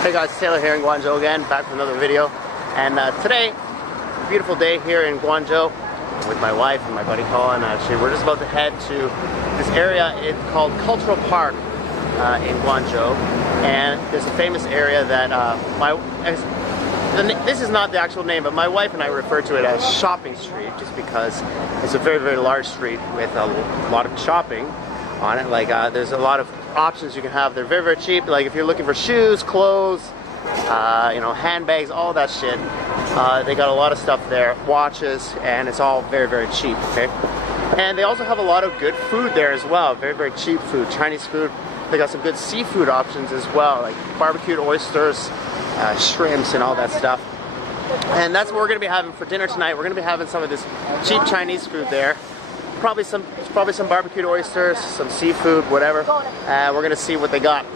Hey guys, Taylor here in Guangzhou again, back with another video. And today, a beautiful day here in Guangzhou with my wife and my buddy Colin. Actually, we're just about to head to this area. It's called Cultural Park in Guangzhou, and there's a famous area that this is not the actual name, but my wife and I refer to it as Shopping Street, just because it's a very, very large street with a lot of shopping on it. Like there's a lot of options you can have. They're very, very cheap. Like if you're looking for shoes, clothes, you know, handbags, all that shit, they got a lot of stuff there, watches, and it's all very, very cheap. Okay, and they also have a lot of good food there as well. Very, very cheap food, Chinese food. They got some good seafood options as well, like barbecued oysters, shrimps, and all that stuff. And that's what we're gonna be having for dinner tonight. We're gonna be having some of this cheap Chinese food there. Probably some barbecued oysters, some seafood, whatever. We're gonna see what they got,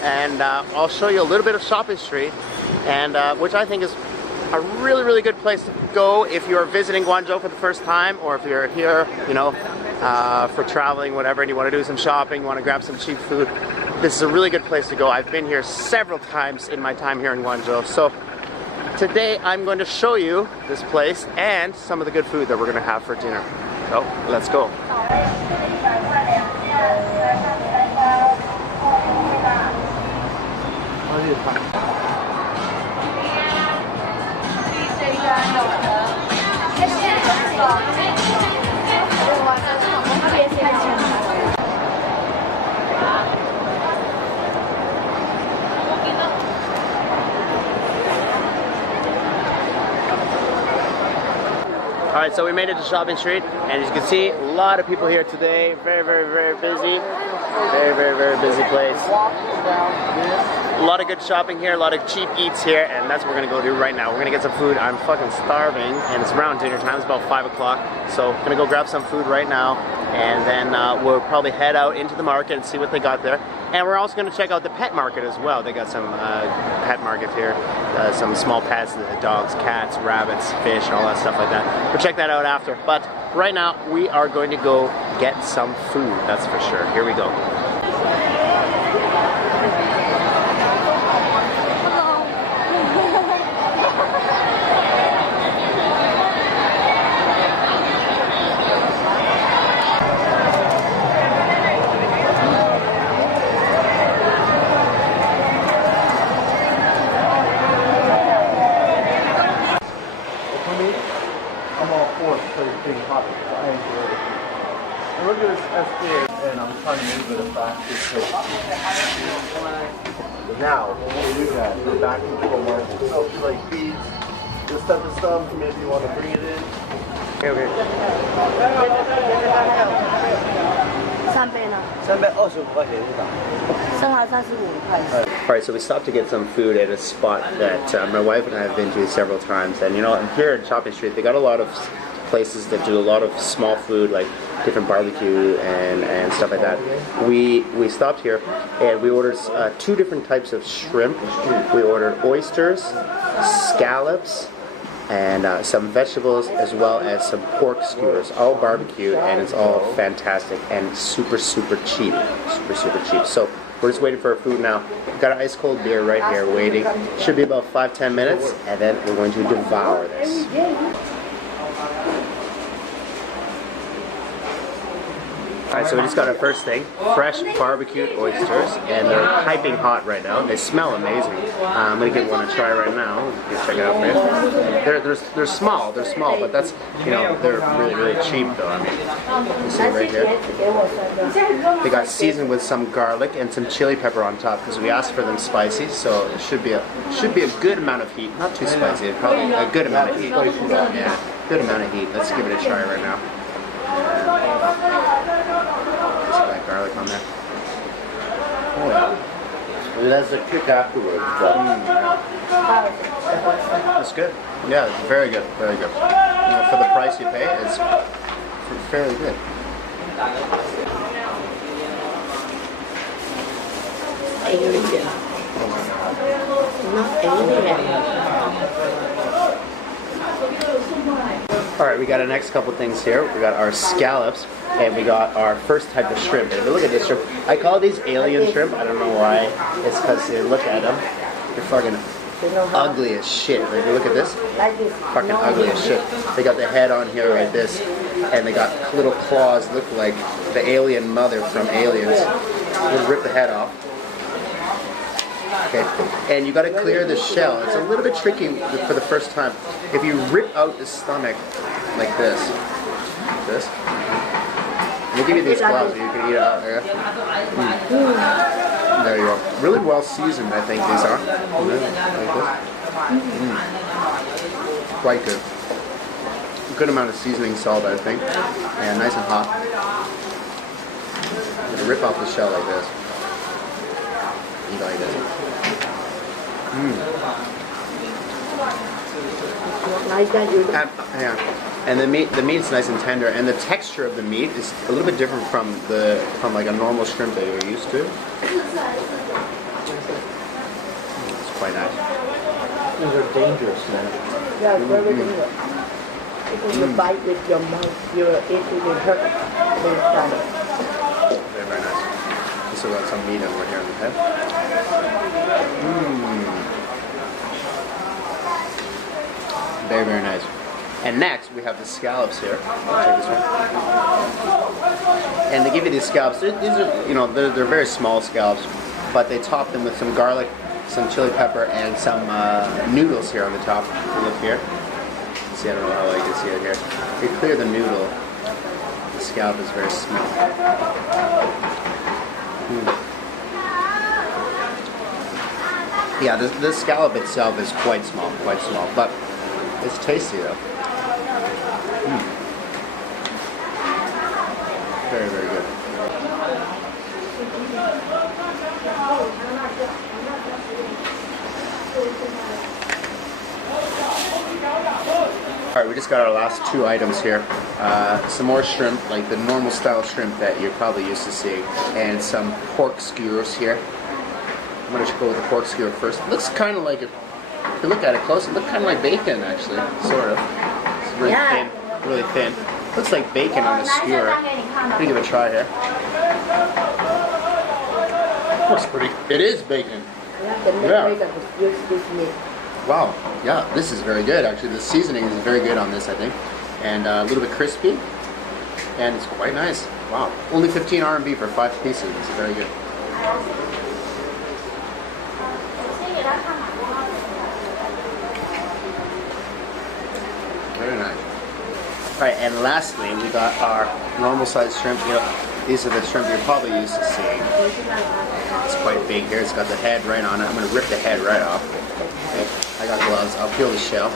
and I'll show you a little bit of Shopping Street, and which I think is a really, really good place to go if you're visiting Guangzhou for the first time, or if you're here, you know, for traveling, whatever, and you want to do some shopping, you want to grab some cheap food. This is a really good place to go. I've been here several times in my time here in Guangzhou. So today I'm going to show you this place and some of the good food that we're going to have for dinner. So let's go. Alright, so we made it to Shopping Street, and as you can see, a lot of people here today. Very, very, very busy. Very, very, very busy place. A lot of good shopping here, a lot of cheap eats here, and that's what we're gonna go do right now. We're gonna get some food. I'm fucking starving, and it's around dinner time. It's about 5 o'clock. So I'm gonna go grab some food right now, and then we'll probably head out into the market and see what they got there. And we're also gonna check out the pet market as well. They got some pet market here, some small pets, dogs, cats, rabbits, fish, all that stuff like that. We'll check that out after. But right now, we are going to go get some food, that's for sure. Here we go. I'm all for it being hot. I enjoy it. And look at this SK, and I'm trying to move it back to now, when we do that, we're back into the market. So if you like beads, this type of stuff, maybe you want to bring it in. Okay. Alright, so we stopped to get some food at a spot that my wife and I have been to several times, and you know, here at Shopping Street they got a lot of places that do a lot of small food, like different barbecue and stuff like that. We stopped here and we ordered 2 different types of shrimp. We ordered oysters, scallops, and some vegetables, as well as some pork skewers, all barbecue, and it's all fantastic and super, super cheap. Super, super cheap. So we're just waiting for our food now. We've got an ice cold beer right here waiting. Should be about 5-10 minutes, and then we're going to devour this. Alright, so we just got our first thing, fresh barbecued oysters, and they're piping hot right now. They smell amazing. I'm gonna give one a try right now. Check it out for you. They're small, but that's, you know, they're really, really cheap though. I mean, you see right here. They got seasoned with some garlic and some chili pepper on top because we asked for them spicy, so it should be a good amount of heat. Not too spicy, probably a good amount of heat. Yeah, good amount of heat. Let's give it a try right now. That garlic on there. Oh, yeah. It has a kick afterwards. That's good. Yeah, it's very good. Very good. You know, for the price you pay, it's fairly good. Alright, we got our next couple things here. We got our scallops, and we got our first type of shrimp. And look at this shrimp. I call these alien shrimp. I don't know why. It's because you look at them. They're fucking ugly as shit. Like, look at this. Like this. Fucking ugly as shit. They got the head on here like this, and they got little claws, look like the alien mother from Aliens. Would rip the head off. Okay, and you got to clear the shell. It's a little bit tricky for the first time. If you rip out the stomach like this, and they give you these gloves so you can eat it out there. There you go. Really well seasoned, I think these are. Like this. Quite good. A good amount of seasoning salt, I think, and nice and hot. I'm gonna rip off the shell like this. Eat like this. And the meat's nice and tender, and the texture of the meat is a little bit different from like a normal shrimp that you're used to. It's quite nice. These are dangerous, man. Yeah, very dangerous. If you bite with your mouth, it will hurt. Very, very nice. So got some meat over here on the head. Very, very nice. And next we have the scallops here. I'll take this one. And they give you these scallops. These are, they're very small scallops, but they top them with some garlic, some chili pepper, and some noodles here on the top. Look here. See, I don't know how well you can see it here. If you clear the noodle, the scallop is very small. Yeah, the scallop itself is quite small, but it's tasty though. Very, very good. Alright, we just got our last two items here. Some more shrimp, like the normal style shrimp that you're probably used to seeing, and some pork skewers here. I'm going to go with the pork skewer first. It looks kind of like, if you look at it close, it looks kind of like bacon actually, sort of. It's really thin, really thin. Looks like bacon on a skewer. I'm going to give it a try here. Looks pretty, it is bacon. Yeah. Wow, yeah, this is very good actually. The seasoning is very good on this, I think. And a little bit crispy. And it's quite nice. Wow, only 15 RMB for 5 pieces. It's very good. Very nice. Alright, and lastly, we got our normal sized shrimp. These are the shrimp you're probably used to seeing. It's quite big here. It's got the head right on it. I'm going to rip the head right off. Okay. I got gloves. I'll peel the shell.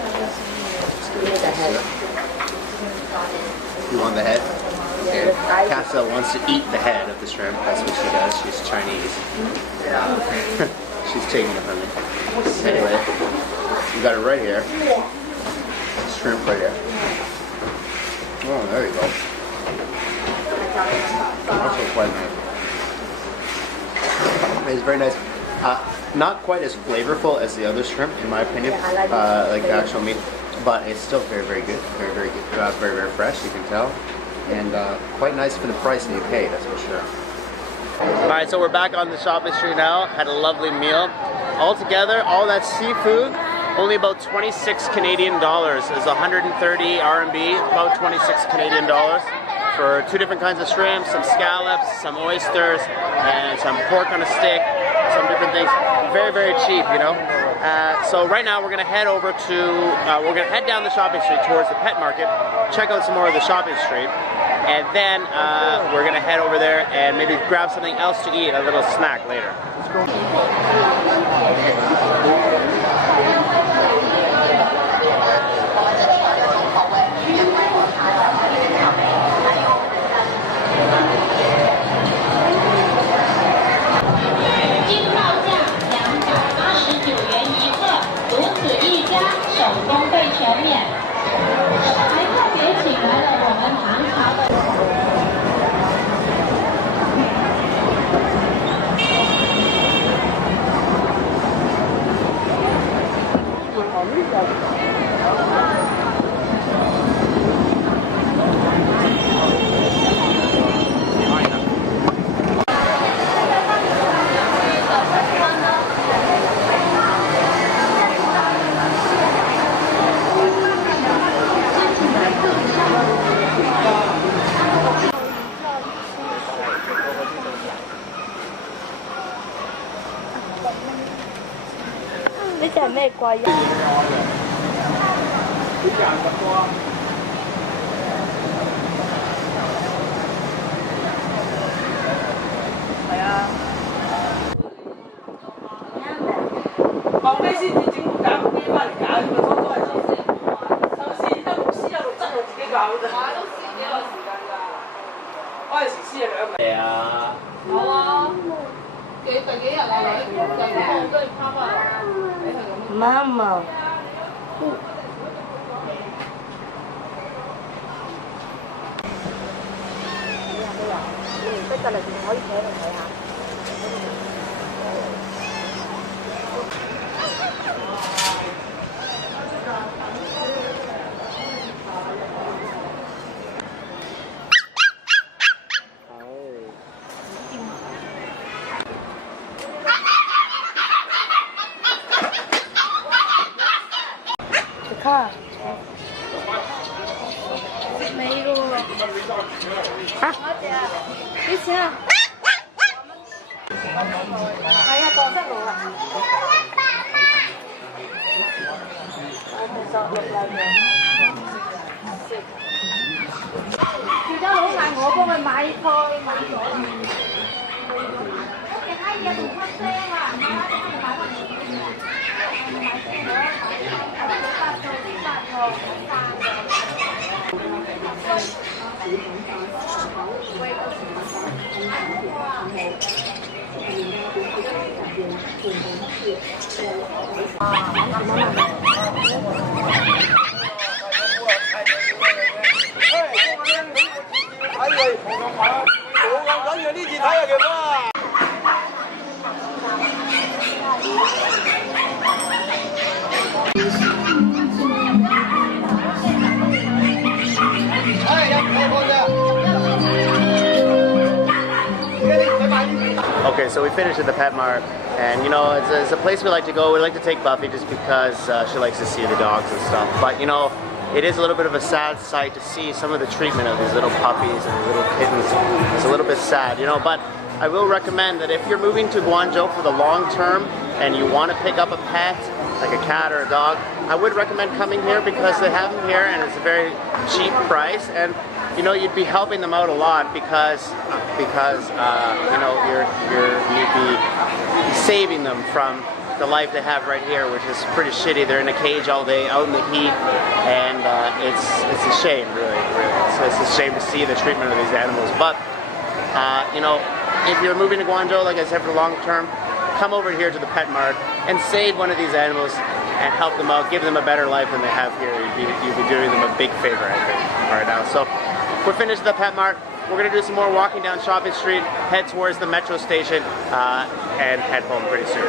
You want the head? Okay. Cassie wants to eat the head of the shrimp. That's what she does. She's Chinese. She's taking it from me. Anyway, you got it right here. Shrimp right here. Oh, there you go. Also quite nice. It's very nice. Not quite as flavorful as the other shrimp, in my opinion, like the actual meat, but it's still very, very good. Very, very good. Very, very fresh, you can tell. And quite nice for the price that you pay, that's for sure. Alright, so we're back on the shopping street now. Had a lovely meal. Altogether, all that seafood, only about 26 Canadian dollars. Is 130 RMB, about 26 Canadian dollars. For 2 different kinds of shrimp, some scallops, some oysters, and some pork on a stick, some different things. Very, very cheap, So right now we're gonna head over to, we're gonna head down the shopping street towards the pet market, check out some more of the shopping street, and then we're gonna head over there and maybe grab something else to eat, a little snack later. Let's go. 好呢隻係咩龜啊？係啊。後尾先至整搞飛翻嚟搞啫嘛，初初係收線，一路撕一路執我自己搞㗎。都撕幾耐時間㗎？嗰陣時撕係2米。係啊。有啊。第幾日啊？又好跟住翻返嚟。唔啱啊！你唔識㗎啦，仲可以企喺度睇下。看，沒個啊？幾錢啊？係啊，蕩失路啊！叫咗佬嗌我幫佢買菜買咗。其他嘢唔出聲啊！買翻嚟。Okay, so we finished at the Pet Mart, and you know, it's a place we like to go. We like to take Buffy just because she likes to see the dogs and stuff. But you know, it is a little bit of a sad sight to see some of the treatment of these little puppies and these little kittens. It's a little bit sad, you know, but I will recommend that if you're moving to Guangzhou for the long term and you want to pick up a pet, like a cat or a dog, I would recommend coming here because they have them here and it's a very cheap price, and you know, you'd be helping them out a lot because you know, you'd be saving them from the life they have right here, which is pretty shitty. They're in a cage all day, out in the heat, and it's a shame, really. It's a shame to see the treatment of these animals. But you know, if you're moving to Guangzhou, like I said, for the long term, come over here to the Pet Mart and save one of these animals and help them out, give them a better life than they have here. You'd be doing them a big favor, I think, right now. So we're finished at the Pet Mart. We're gonna do some more walking down Shopping Street, head towards the metro station, and head home pretty soon.